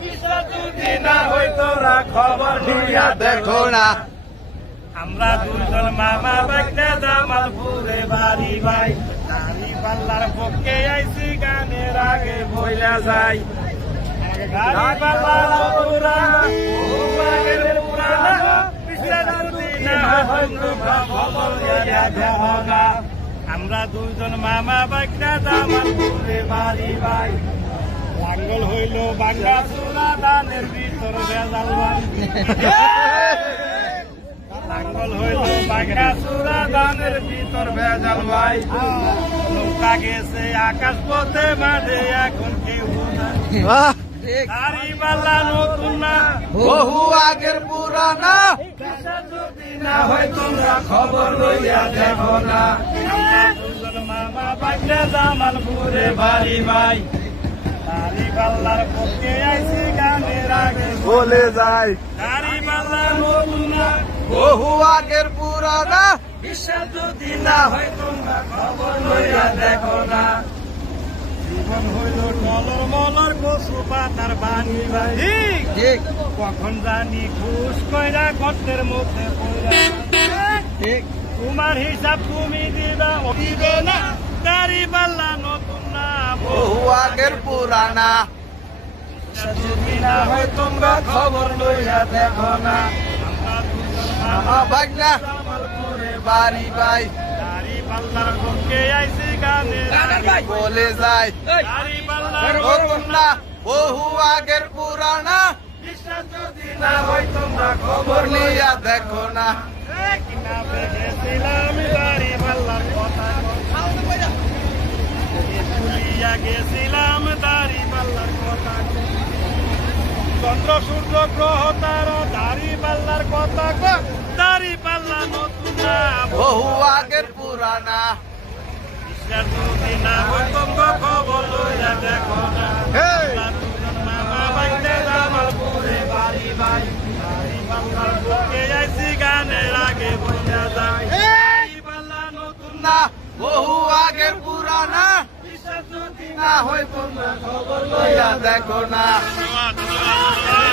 বিশ্বাস যদি না হয় তোমরা খবর লইয়া দেখো না। আমরা দুজন মামা বাগনা জামালপুরে বাড়ি ভাই, দাড়ি পাল্লার পক্ষে আইছি গানের আগে বইলা যাই। দাড়ি পাল্লার পুরানা, বিশ্বাস যদি না হয় তোমরা খবর লইয়া দেখো না। আমরা দুজন মামা বাগনা জামালপুরে বাড়ি ভাই, লাঙ্গল হইল বাঙ্গা চূড়া ধানের ভিতর ভেজাল ভাই। লাঙ্গল হইল বাঙ্গা চূড়া ধানের ভিতর ভেজাল ভাই। নৌকা গেছে আকাশ পথে মাঝে এখন কেউ না। দাড়ি পাল্লা নতুন না, বহু আগের পুরানা, যদি না হয় তোমরা খবর লইয়া দেখো না। আমরা দুজন মামা বাগনা জামালপুরে বাড়ি ভাই, দাড়ি পাল্লার পক্ষে আইছি গানের আগে বলে যায় দাড়ি পাল্লা নতুন না, বহু আগের পুরানা, বিশ্বাস যদি না হয় তোমরা খবর লইয়া দেখো না। জীবন হইল টলর মলর কচু পাতার বাণী ভাই, ঠিক কখন জানি ঘুষ কইরা গর্তের মধ্যে পড়া। ঠিক তোমার হিসাব তুমি দিবা দিবে না, দাড়ি পাল্লা নতুন না, বহু আগের পুরানা, যদি না হয় তোমরা খবর লইয়া দেখো না। আমরা মামা ভাগনা জামালপুরে বাড়ি ভাই, দাড়ি পাল্লার পক্ষে আইছি গানের আগে বলে যায় দাড়ি পাল্লার নতুন না, বহু আগের পুরানা, বিশ্বাস যদি না হয় তোমরা খবর লইয়া দেখো না। কিনা গেছিলাম দাড়ি পাল্লার কথা, ভুলিয়া গেছিলাম দাড়ি পাল্লার কথা। চন্দ্র সূর্য গ্রহ তারা দাড়ি পাল্লার কথা, দাড়ি পাল্লা নতুন না, বহু আগের পুরানা, বিশ্বাস যদি না হয় তোমরা খবর লইয়া দেখো না। আমরা দুজন মামা বাগনা জামালপুরে বাড়ি ভাই, দাড়ি পাল্লার পক্ষে আইছি গানের আগে বইলা যায়। দাড়ি পাল্লা নতুন না, না বহু আগের পুরানা, বিশ্বাস যদি না হয় তোমরা খবর লইয়া দেখো না। না